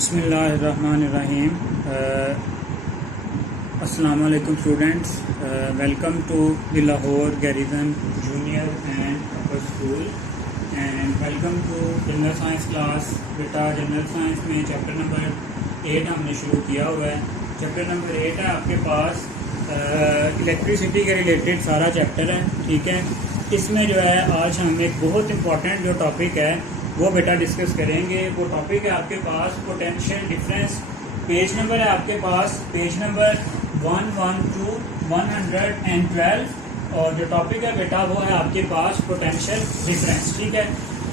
बिस्मिल्लाहिर्रहमानिर्रहीम। अस्सलाम वालेकुम students, welcome to the Lahore garrison junior and upper school and welcome to general science class. बेटा general science में chapter number 8 हमने शुरू किया हुआ है। चैप्टर नंबर 8 है आपके पास, इलेक्ट्रिसिटी के रिलेटेड सारा चैप्टर है। ठीक है, इसमें जो है आज हम एक बहुत इम्पॉर्टेंट जो टॉपिक है वो बेटा डिस्कस करेंगे। वो टॉपिक है आपके पास पोटेंशियल डिफरेंस। पेज नंबर है आपके पास पेज नंबर 112 और जो टॉपिक है बेटा वो है आपके पास पोटेंशियल डिफरेंस। ठीक है,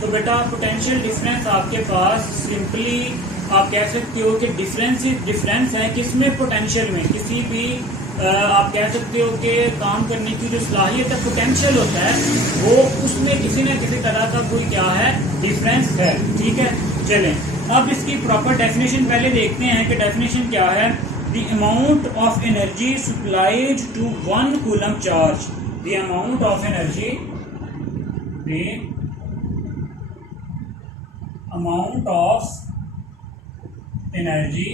तो बेटा पोटेंशियल डिफरेंस आपके पास सिंपली आप कह सकते हो कि डिफरेंस है किसमें, पोटेंशियल में। किसी भी आप कह सकते हो कि काम करने की जो सलाहियत है, पोटेंशियल होता है, वो उसमें किसी न किसी तरह का कोई क्या है, डिफरेंस है। ठीक है, चलें अब इसकी प्रॉपर डेफिनेशन पहले देखते हैं कि डेफिनेशन क्या है। The amount of energy supplied to 1 coulomb charge. The amount of energy, the amount of energy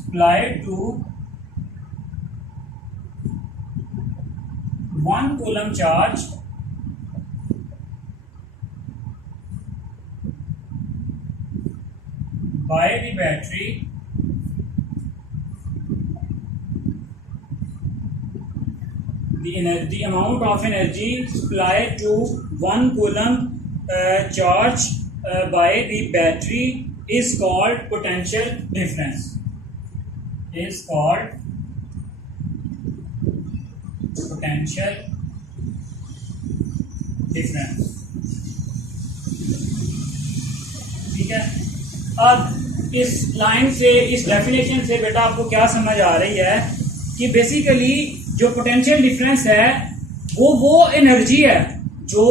supplied to 1 coulomb charge by the battery the amount of energy supplied to 1 coulomb charge by the battery is called potential difference. Is called potential difference. ठीक है, अब इस line से, इस definition से बेटा आपको क्या समझ आ रही है कि बेसिकली जो पोटेंशियल डिफरेंस है वो एनर्जी है जो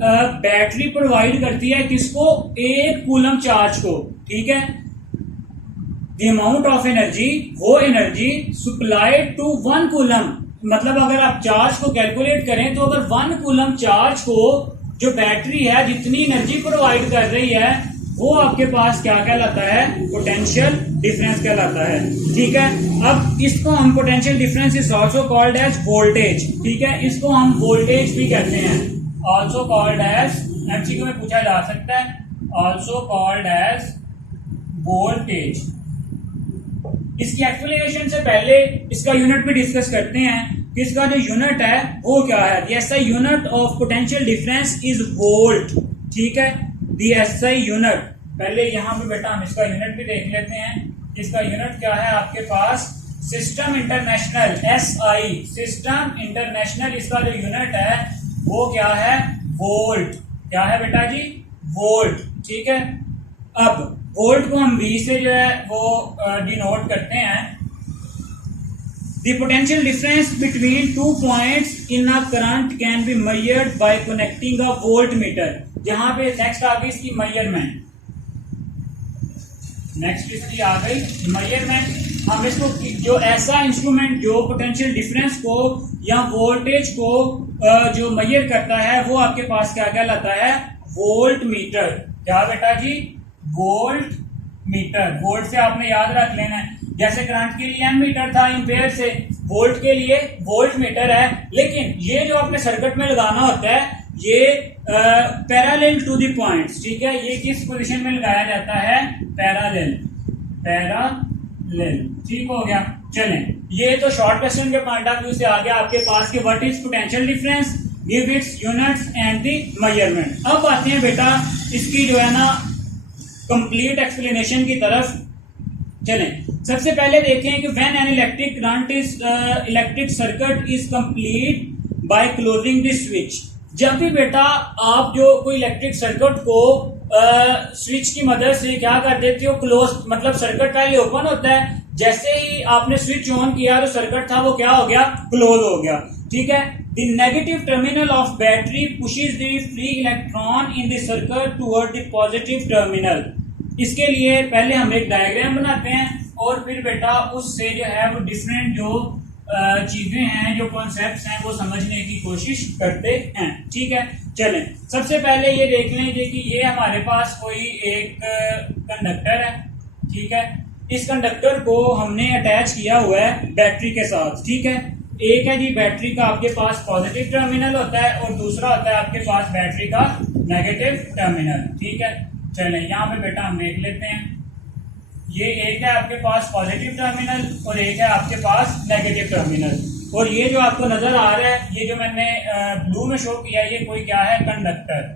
बैटरी प्रोवाइड करती है किसको, 1 कूलम चार्ज को। ठीक है, द अमाउंट ऑफ एनर्जी, वो एनर्जी सप्लाइड टू 1 कूलम, मतलब अगर आप चार्ज को कैलकुलेट करें तो अगर 1 कूलम चार्ज को जो बैटरी है जितनी एनर्जी प्रोवाइड कर रही है वो आपके पास क्या कहलाता है, पोटेंशियल डिफरेंस कहलाता है। ठीक है, अब इसको हम potential difference is also called as voltage. ठीक है, इसको हम वोल्टेज भी कहते हैं, ऑल्सो कॉल्ड एज, एमसीक्यू में पूछा जा सकता है, ऑल्सो कॉल्ड एज वोल्टेज। इसकी एक्सप्लेनेशन से पहले इसका यूनिट भी डिस्कस करते हैं कि इसका जो यूनिट है वो क्या है। The SI unit of potential difference is volt. ठीक है, द एसआई यूनिट, पहले यहां पे बेटा हम इसका यूनिट भी देख लेते हैं। इसका यूनिट क्या है आपके पास, system international, SI system international, इसका जो यूनिट है वो क्या है, वोल्ट। क्या है बेटा जी, वोल्ट। ठीक है, अब वोल्ट को हम V से जो है वो डिनोट करते हैं। The potential difference between 2 points in a current can be measured by connecting a volt meter. जहां पे नेक्स्ट आ गई इसकी मेजरमेंट, नेक्स्ट इसकी आ गई मेजरमेंट। हम इसको जो ऐसा इंस्ट्रूमेंट जो पोटेंशियल डिफरेंस को या वोल्टेज को जो मेजर करता है वो आपके पास क्या कहलाता है, वोल्ट मीटर। क्या बेटा जी, वोल्ट मीटर। वोल्ट से आपने याद रख लेना है, जैसे करंट के लिए एमीटर था एम्पेयर से, वोल्ट के लिए वोल्ट मीटर है। लेकिन ये जो आपने सर्किट में लगाना होता है ये पैरेलल टू द पॉइंट्स। ठीक है, ये किस पोजीशन में लगाया जाता है, पैरेलल। ठीक हो गया, चलें ये तो शॉर्ट क्वेश्चन के पॉइंट ऑफ व्यू से आ गया आपके पास कि what is potential difference, give its units and the measurement. अब आते हैं बेटा इसकी जो है ना कंप्लीट एक्सप्लेनेशन की तरफ। चलें सबसे पहले देखें कि when an electric current is electric circuit is complete by closing the switch. जब भी बेटा आप जो कोई इलेक्ट्रिक सर्किट को स्विच की मदद से क्या कर देते हो, क्लोज, मतलब सर्किट पहले ओपन होता है, जैसे ही आपने स्विच ऑन किया तो सर्किट था वो क्या हो गया, क्लोज हो गया। ठीक है, the negative terminal of battery pushes the free electron in the circuit toward the positive terminal. इसके लिए पहले हम एक डायग्राम बनाते हैं और फिर बेटा उससे जो है वो डिफरेंट जो चीजें हैं, जो कॉन्सेप्ट्स हैं वो समझने की कोशिश करते हैं। ठीक है, चलें, सबसे पहले ये देख लें कि ये हमारे पास कोई एक कंडक्टर है, ठीक है। इस कंडक्टर को हमने अटैच किया हुआ है बैटरी के साथ, ठीक है। एक है जी बैटरी का आपके पास पॉजिटिव टर्मिनल होता है और दूसरा होता है आपके पास बैटरी का नेगेटिव टर्मिनल, ठीक है। चलें, यहाँ पे बेटा हम देख लेते हैं। ये एक है आपके पास पॉजिटिव टर्मिनल और एक है आपके पास नेगेटिव टर्मिनल। और ये जो आपको नजर आ रहा है, ये जो मैंने ब्लू में शो किया है, ये कोई क्या है, कंडक्टर,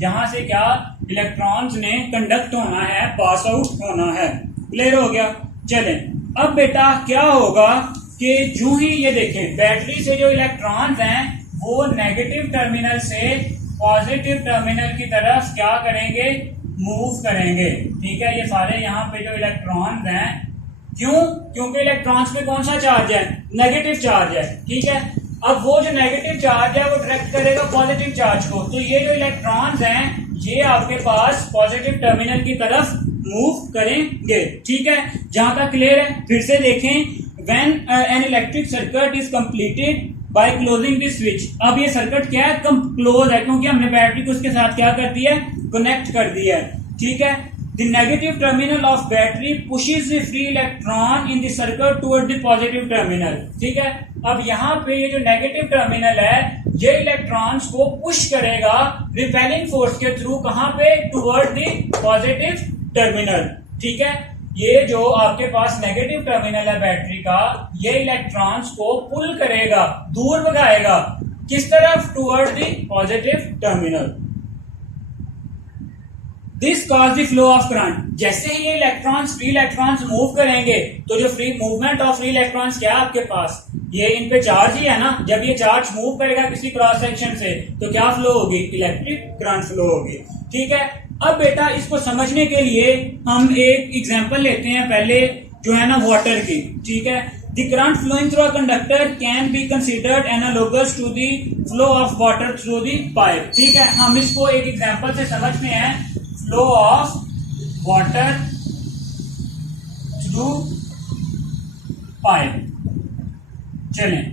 जहां से क्या इलेक्ट्रॉन्स ने कंडक्ट होना है, पास आउट होना है। क्लियर हो गया। चलें, अब बेटा क्या होगा कि जो ही ये देखें बैटरी से जो इलेक्ट्रॉन्स हैं वो नेगेटिव टर्मिनल से पॉजिटिव टर्मिनल की तरफ क्या करेंगे, मूव करेंगे, ठीक है। ये सारे यहाँ पे जो इलेक्ट्रॉन्स हैं, क्यों, क्योंकि इलेक्ट्रॉन्स पे कौन सा चार्ज है, नेगेटिव चार्ज है, ठीक है। अब वो जो नेगेटिव चार्ज है वो डायरेक्ट करेगा पॉजिटिव चार्ज को, तो ये जो इलेक्ट्रॉन्स हैं ये आपके पास पॉजिटिव टर्मिनल की तरफ मूव करेंगे, ठीक है। जहां तक क्लियर है। फिर से देखें, when an electric circuit is completed by closing this switch. अब ये सर्किट क्या है, क्लोज है, क्योंकि हमने बैटरी को उसके साथ क्या कर दिया है, कनेक्ट कर दिया है, ठीक है। The negative terminal of battery pushes the free electron in the circuit toward the positive terminal, ठीक है। अब यहाँ पे ये जो नेगेटिव टर्मिनल है ये इलेक्ट्रॉन्स को पुश करेगा रिपेलिंग फोर्स के थ्रू, कहाँ पे, टुवर्ड द पॉजिटिव टर्मिनल, ठीक है। ये जो आपके पास नेगेटिव टर्मिनल है बैटरी का, ये इलेक्ट्रॉन्स को पुल करेगा, दूर भगाएगा, किस तरफ, toward the positive terminal. This cause the flow of current. जैसे ही ये इलेक्ट्रॉन्स, फ्री इलेक्ट्रॉन्स मूव करेंगे तो जो free movement of free electrons क्या है आपके पास, ये इन पे चार्ज ही है ना। जब ये चार्ज मूव करेगा किसी क्रॉस सेक्शन से तो क्या फ्लो होगी, इलेक्ट्रिक करंट फ्लो होगी, ठीक है। अब बेटा इसको समझने के लिए हम एक एग्जांपल लेते हैं पहले, जो है ना वाटर की, ठीक है। The current flowing through a conductor can be considered analogous to the flow of water through the pipe, ठीक है। हम इसको एक एग्जांपल से समझते हैं, flow of water through pipe. चलें,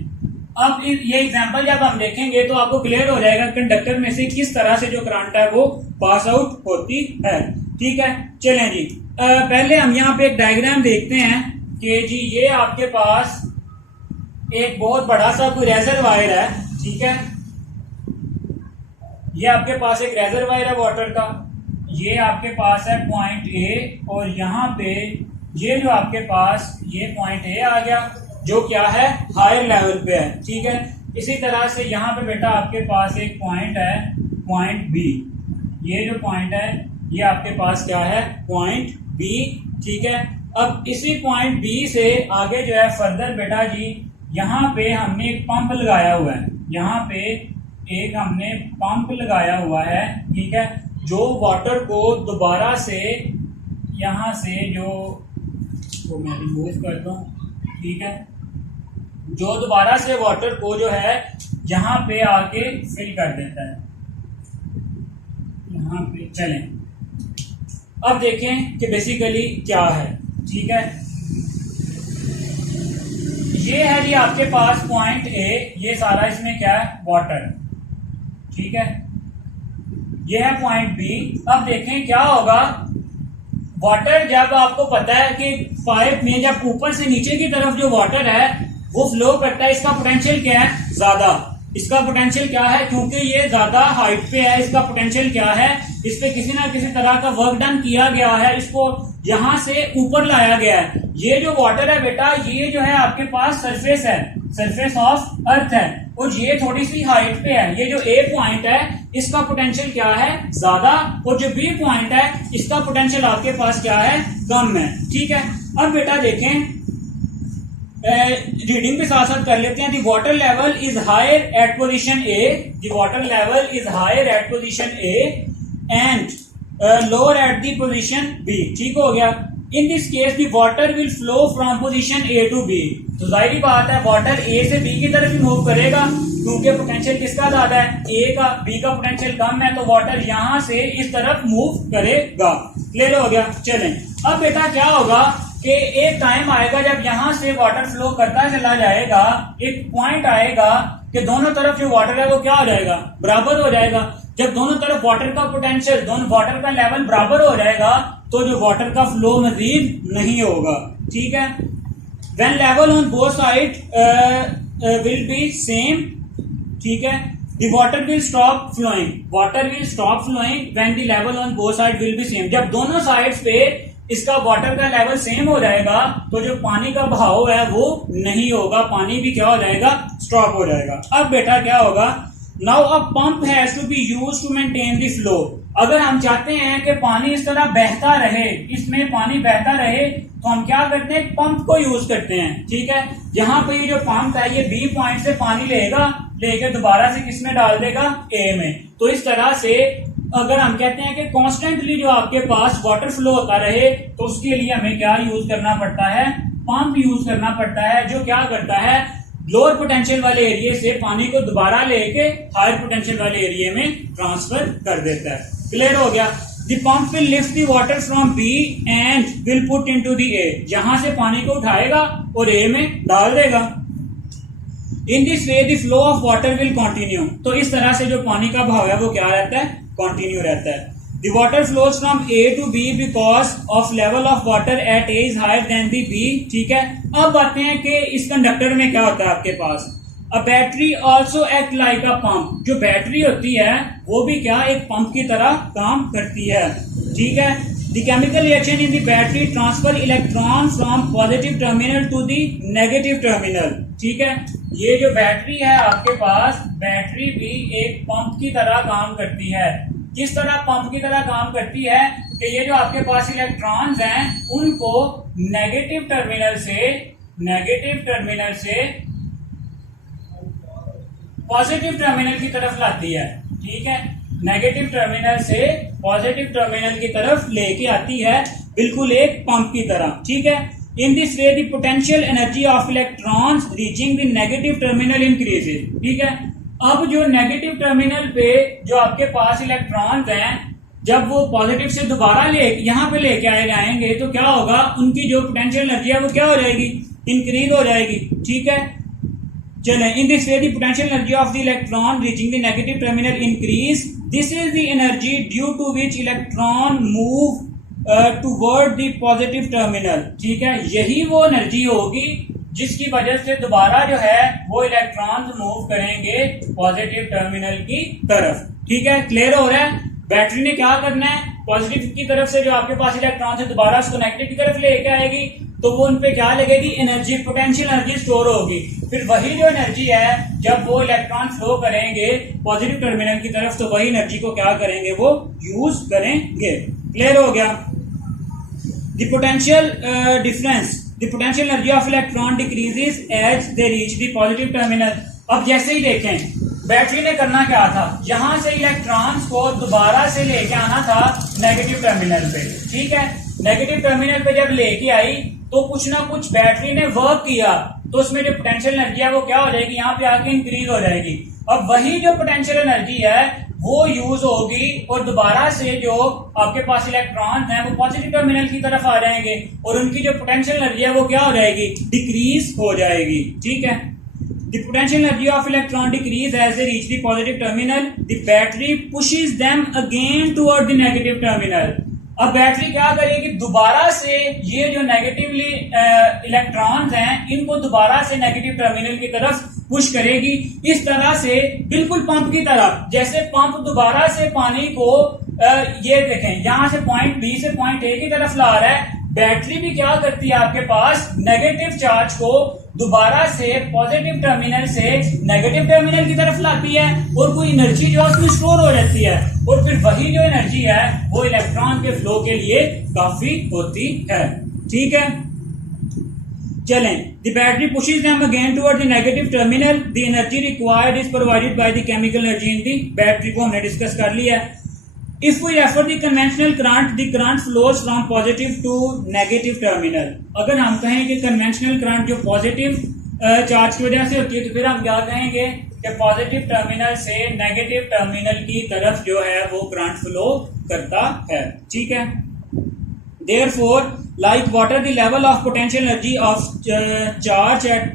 अब ये एग्जांपल जब हम देखेंगे तो आपको क्लियर हो जाएगा कंडक्टर में से किस तरह से जो करंट है वो पास आउट होती है, ठीक है। चलें जी, पहले हम यहाँ पे एक डायग्राम देखते हैं कि जी ये आपके पास एक बहुत बड़ा सा कोई रेजरवायर है, ठीक है। ये आपके पास एक रेजरवायर है वाटर का, ये आपके पास है पॉइंट ए, और यहाँ पे ये जो आपके पास ये पॉइंट ए आ गया जो क्या है, हायर लेवल पे है, ठीक है। इसी तरह से यहाँ पे बेटा आपके पास एक पॉइंट है, पॉइंट बी। ये जो पॉइंट है ये आपके पास क्या है, पॉइंट बी, ठीक है। अब इसी पॉइंट बी से आगे जो है फर्दर बेटा जी यहाँ पे हमने एक पंप लगाया हुआ है, यहाँ पे एक हमने पंप लगाया हुआ है, ठीक है, जो वाटर को दोबारा से यहाँ से जो मैं रिमूव कर दूं, ठीक है, जो दोबारा से वाटर को जो है यहाँ पे आके फिल कर देता है यहाँ पे। चलें, अब देखें कि बेसिकली क्या है, ठीक है। ये है जी आपके पास पॉइंट ए, ये सारा इसमें क्या है, वाटर, ठीक है। ये है पॉइंट बी। अब देखें क्या होगा, वाटर जब आपको पता है कि पाइप में जब ऊपर से नीचे की तरफ जो वाटर है वो फ्लो करता है, इसका पोटेंशियल क्या है, ज्यादा। इसका पोटेंशियल क्या है, क्योंकि ये ज्यादा हाइट पे है, इसका पोटेंशियल क्या है, इस पे किसी ना किसी तरह का वर्क डन किया गया है, इसको यहां से ऊपर लाया गया है। ये जो वाटर है बेटा, ये जो है आपके पास सरफेस है, सरफेस ऑफ अर्थ है, और ये थोड़ी सी हाइट पे है। ये जो ए पॉइंट है इसका पोटेंशियल क्या है, ज्यादा, और जो बी पॉइंट है इसका पोटेंशियल आपके पास क्या है, कम है, ठीक है। अब बेटा देखें, रीडिंग के साथ साथ कर लेते हैं। The water level is higher at position A, the water level is higher at position A and lower at the position B, ठीक हो गया। In this case the water will flow from position A to B. तो जाहिर बात है water ए से B की तरफ ही मूव करेगा, क्योंकि पोटेंशियल किसका ज्यादा है, ए का, बी का पोटेंशियल कम है, तो वाटर यहां से इस तरफ मूव करेगा। क्लियर हो गया। चलें, अब बेटा क्या होगा कि एक टाइम आएगा जब यहां से वाटर फ्लो करता चला जाएगा, एक पॉइंट आएगा कि दोनों तरफ जो वाटर है वो क्या हो जाएगा, बराबर हो जाएगा। जब दोनों तरफ वाटर का पोटेंशियल, दोनों वाटर का लेवल बराबर हो जाएगा तो जो वाटर का फ्लो मजीद नहीं होगा, ठीक है। When level on both side will be same, ठीक है, the water will stop flowing, water will stop flowing when the level on both side will be same. जब दोनों साइड्स पे इसका वाटर का लेवल सेम हो जाएगा तो जो पानी का बहाव है वो नहीं होगा, पानी भी क्या हो जाएगा, स्टॉप हो जाएगा। अब बेटा क्या होगा, now a pump has to be used to maintain the flow. अगर हम चाहते हैं कि पानी इस तरह बहता रहे, इसमें पानी बहता रहे, तो हम क्या करते हैं, पंप को यूज करते हैं, ठीक है। यहाँ पे ये जो पंप है ये बी पॉइंट से पानी लेगा, लेके दोबारा से किसमें डाल देगा, ए में। तो इस तरह से अगर हम कहते हैं कि कॉन्स्टेंटली जो आपके पास वाटर फ्लो होता रहे तो उसके लिए हमें क्या यूज करना पड़ता है, पंप यूज करना पड़ता है, जो क्या करता है, लोअर पोटेंशियल वाले एरिया से पानी को दोबारा लेके हायर पोटेंशियल वाले एरिया में ट्रांसफर कर देता है। क्लियर हो गया। The pump will lift the water from B and will put into the A, जहां से पानी को उठाएगा और ए में डाल देगा। इन this way the flow of water will continue. तो इस तरह से जो पानी का बहाव है वो क्या रहता है, कंटिन्यू रहता है। The water flows from A to B because of level of water at A is higher than the B, ठीक है। अब आते हैं कि इस कंडक्टर में क्या होता है आपके पास, a battery also act like a pump. जो बैटरी होती है वो भी क्या, एक पंप की तरह काम करती है, ठीक है। The chemical reaction in the battery transfer electron from positive terminal to the negative terminal, ठीक है। ये जो बैटरी है आपके पास, बैटरी भी एक पंप की तरह काम करती है। किस तरह पंप की तरह काम करती है कि ये जो आपके पास इलेक्ट्रॉन्स हैं उनको नेगेटिव टर्मिनल से पॉजिटिव टर्मिनल की तरफ लाती है, ठीक है। नेगेटिव टर्मिनल से पॉजिटिव टर्मिनल की तरफ लेके आती है, बिल्कुल एक पंप की तरह, ठीक है। इन this way the potential energy of electrons reaching the negative terminal increases, ठीक है। अब जो नेगेटिव टर्मिनल पे जो आपके पास इलेक्ट्रॉन्स हैं, जब वो पॉजिटिव से दोबारा यहाँ पे लेके आए जाएंगे तो क्या होगा, उनकी जो पोटेंशियल एनर्जी है वो क्या हो जाएगी, इंक्रीज हो जाएगी, ठीक है। चले, in this way the potential energy of the electron reaching the negative terminal increase, this is the energy due to which electron move toward the positive terminal, ठीक है। यही वो एनर्जी होगी जिसकी वजह से दोबारा जो है वो इलेक्ट्रॉन्स मूव करेंगे पॉजिटिव टर्मिनल की तरफ, ठीक है। क्लियर हो रहा है। बैटरी ने क्या करना है, पॉजिटिव की तरफ से जो आपके पास इलेक्ट्रॉन है दोबारा उसको नेगेटिव की तरफ लेके आएगी, तो वो उनपे क्या लगेगी, एनर्जी, पोटेंशियल एनर्जी स्टोर होगी। फिर वही जो एनर्जी है जब वो इलेक्ट्रॉन फ्लो करेंगे पॉजिटिव टर्मिनल की तरफ, तो वही एनर्जी को क्या करेंगे, वो यूज करेंगे। क्लियर हो गया। The potential difference, the potential energy of electron decreases as they reach the positive terminal। अब जैसे ही देखें बैटरी ने करना क्या था, यहां से इलेक्ट्रॉन्स को दोबारा से लेके आना था नेगेटिव टर्मिनल पे, ठीक है। नेगेटिव टर्मिनल पे जब लेके आई तो कुछ ना कुछ बैटरी ने वर्क किया, तो उसमें जो पोटेंशियल एनर्जी है वो क्या हो जाएगी, यहाँ पे आके इंक्रीज हो जाएगी। अब वही जो पोटेंशियल एनर्जी है वो यूज होगी और दोबारा से जो आपके पास इलेक्ट्रॉन हैं वो पॉजिटिव टर्मिनल की तरफ आ जाएंगे और उनकी जो पोटेंशियल एनर्जी है वो क्या हो जाएगी, डिक्रीज हो जाएगी, ठीक है। The potential energy of electron decrease as they reach the positive terminal, the battery pushes them again toward the negative terminal. अब बैटरी क्या करेगी, दोबारा से ये जो नेगेटिवली इलेक्ट्रॉन्स हैं इनको दोबारा से नेगेटिव टर्मिनल की तरफ पुश करेगी। इस तरह से बिल्कुल पंप की तरह, जैसे पंप दोबारा से पानी को ये देखें यहां से पॉइंट बी से पॉइंट ए की तरफ ला रहा है, बैटरी भी क्या करती है आपके पास नेगेटिव चार्ज को दोबारा से पॉजिटिव टर्मिनल से नेगेटिव टर्मिनल की तरफ लाती है और कोई एनर्जी जो है उसमें स्टोर हो जाती है और फिर वही जो एनर्जी है वो इलेक्ट्रॉन के फ्लो के लिए काफी होती है, ठीक है। चलें, the battery pushes them again toward the negative terminal, the energy required is provided by the chemical energy in the battery को हमने डिस्कस कर लिया है। If we refer the conventional current, the current flows from positive to negative terminal। अगर हम कहें कि conventional current जो पॉजिटिव चार्ज की वजह से होती है तो फिर हम क्या कहेंगे कि पॉजिटिव टर्मिनल से नेगेटिव टर्मिनल की तरफ जो है वो करंट फ्लो करता है, ठीक है। Therefore, like water, the level of potential energy of charge at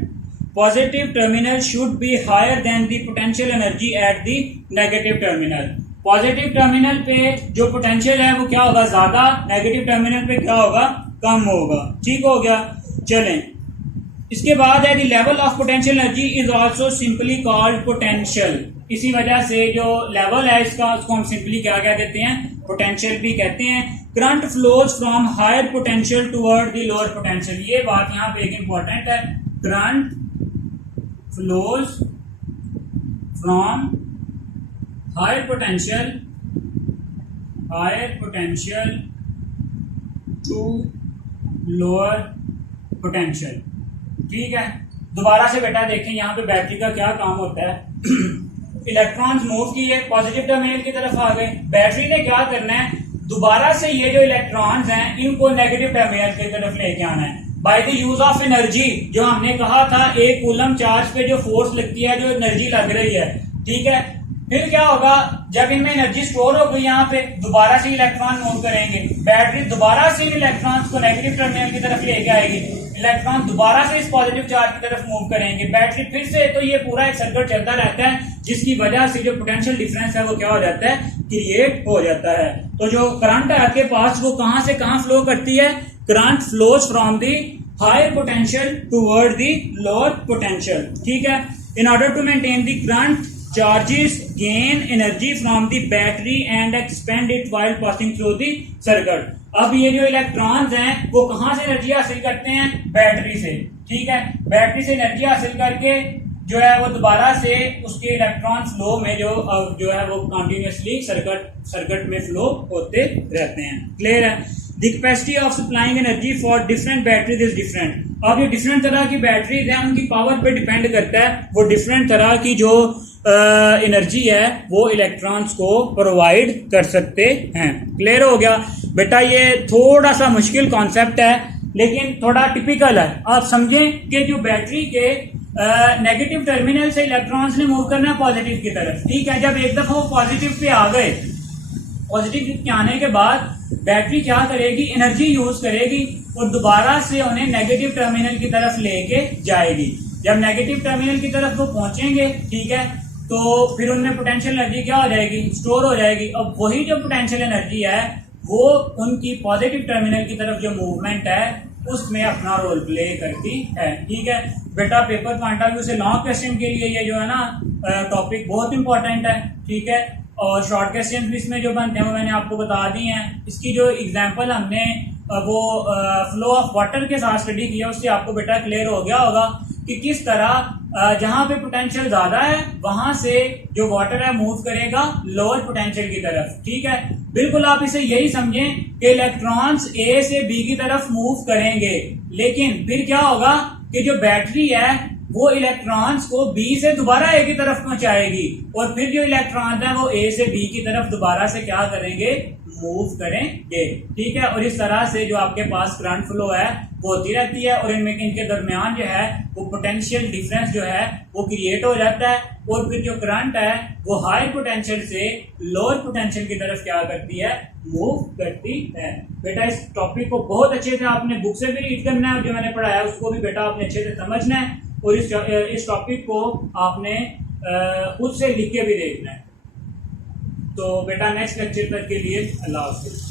positive terminal should be higher than the potential energy at the negative terminal. Positive terminal पे जो पोटेंशियल है वो क्या होगा, ज्यादा, नेगेटिव टर्मिनल पे क्या होगा, कम होगा। ठीक हो गया। चलें, इसके बाद है the level of potential energy is also simply called potential. इसी वजह से जो लेवल है इसका, उसको हम सिंपली क्या कह देते हैं, पोटेंशियल भी कहते हैं। Current flows from higher potential toward the lower potential. ये बात यहाँ पे एक इंपॉर्टेंट है। Current flows from higher potential to lower potential. ठीक है, दोबारा से बेटा देखें यहाँ पे बैटरी का क्या काम होता है। इलेक्ट्रॉन्स मूव किए, पॉजिटिव टर्मिनल की तरफ आ गए। बैटरी ने क्या करना है, दोबारा से ये जो इलेक्ट्रॉन्स हैं इनको नेगेटिव टर्मिनल की तरफ लेके आना है by the use of energy. जो हमने कहा था, एक कूलम चार्ज पे जो फोर्स लगती है, जो एनर्जी लग रही है, ठीक है। फिर क्या होगा, जब इनमें एनर्जी स्टोर हो गई, यहाँ पे दोबारा से इलेक्ट्रॉन मूव करेंगे। बैटरी दोबारा से इन इलेक्ट्रॉन्स को नेगेटिव टर्मिनल की तरफ लेके आएगी। इलेक्ट्रॉन दोबारा से इस पॉजिटिव चार्ज की तरफ मूव करेंगे। बैटरी फिर से, तो ये पूरा एक सर्किट चलता रहता है, जिसकी वजह से जो पोटेंशियल डिफरेंस है वो क्या हो जाता है, क्रिएट हो जाता है। तो जो करंट है आपके पास, वो कहां से कहां फ्लो करती है, current flows from the higher potential toward the lower potential. ठीक है। In order to maintain the current, charges gain energy from the battery and expend it while passing through the circuit। अब ये जो electrons हैं वो कहां से energy हासिल करते हैं, बैटरी से। ठीक है, बैटरी से एनर्जी हासिल करके जो है वो दोबारा से उसके इलेक्ट्रॉन फ्लो में जो है वो कंटिन्यूअसली सर्किट में फ्लो होते रहते हैं। क्लियर है। The capacity of supplying energy for different batteries is different. अब ये डिफरेंट तरह की बैटरीज हैं, उनकी पावर पे डिपेंड करता है, वो डिफरेंट तरह की जो एनर्जी है वो इलेक्ट्रॉन्स को प्रोवाइड कर सकते हैं। क्लियर हो गया बेटा। ये थोड़ा सा मुश्किल कॉन्सेप्ट है, लेकिन थोड़ा टिपिकल है। आप समझें कि जो बैटरी के नेगेटिव टर्मिनल से इलेक्ट्रॉन्स ने मूव करना है पॉजिटिव की तरफ। ठीक है, जब एक दफा वो पॉजिटिव पे आ गए, पॉजिटिव के आने के बाद बैटरी क्या करेगी, एनर्जी यूज करेगी और दोबारा से उन्हें नेगेटिव टर्मिनल की तरफ लेके जाएगी। जब नेगेटिव टर्मिनल की तरफ वो पहुंचेंगे, ठीक है, तो फिर उनमें पोटेंशियल एनर्जी क्या हो जाएगी, स्टोर हो जाएगी। अब वही जो पोटेंशियल एनर्जी है वो उनकी पॉजिटिव टर्मिनल की तरफ जो मूवमेंट है उसमें अपना रोल प्ले करती है। ठीक है बेटा, पेपर पॉइंट ऑफ व्यू से लॉन्ग क्वेश्चन के लिए ये जो है ना टॉपिक बहुत इंपॉर्टेंट है। ठीक है, और शॉर्ट क्वेश्चन भी इसमें जो बनते हैं वो मैंने आपको बता दी हैं। इसकी जो एग्जांपल हमने वो फ्लो ऑफ वाटर के साथ स्टडी किया, उससे आपको बेटा क्लियर हो गया होगा कि किस तरह जहां पे पोटेंशियल ज्यादा है वहां से जो वाटर है मूव करेगा लोअर पोटेंशियल की तरफ। ठीक है, बिल्कुल आप इसे यही समझें कि इलेक्ट्रॉन्स ए से बी की तरफ मूव करेंगे, लेकिन फिर क्या होगा कि जो बैटरी है वो इलेक्ट्रॉन्स को बी से दोबारा ए की तरफ पहुंचाएगी और फिर जो इलेक्ट्रॉन्स है वो ए से बी की तरफ दोबारा से क्या करेंगे, मूव करेंगे। ठीक है, और इस तरह से जो आपके पास करंट फ्लो है वो होती रहती है और इनके दरमियान जो है वो पोटेंशियल डिफरेंस जो है वो क्रिएट हो जाता है और फिर जो करंट है वो हाई पोटेंशियल से लोअर पोटेंशियल की तरफ क्या करती है, मूव करती है। बेटा इस टॉपिक को बहुत अच्छे से आपने बुक से भी रीड करना है, जो मैंने पढ़ाया उसको भी बेटा आपने अच्छे से समझना है और इस टॉपिक को आपने खुद से लिख के भी देखना है। तो बेटा नेक्स्ट लेक्चर तक के लिए अल्लाह हाफिज़।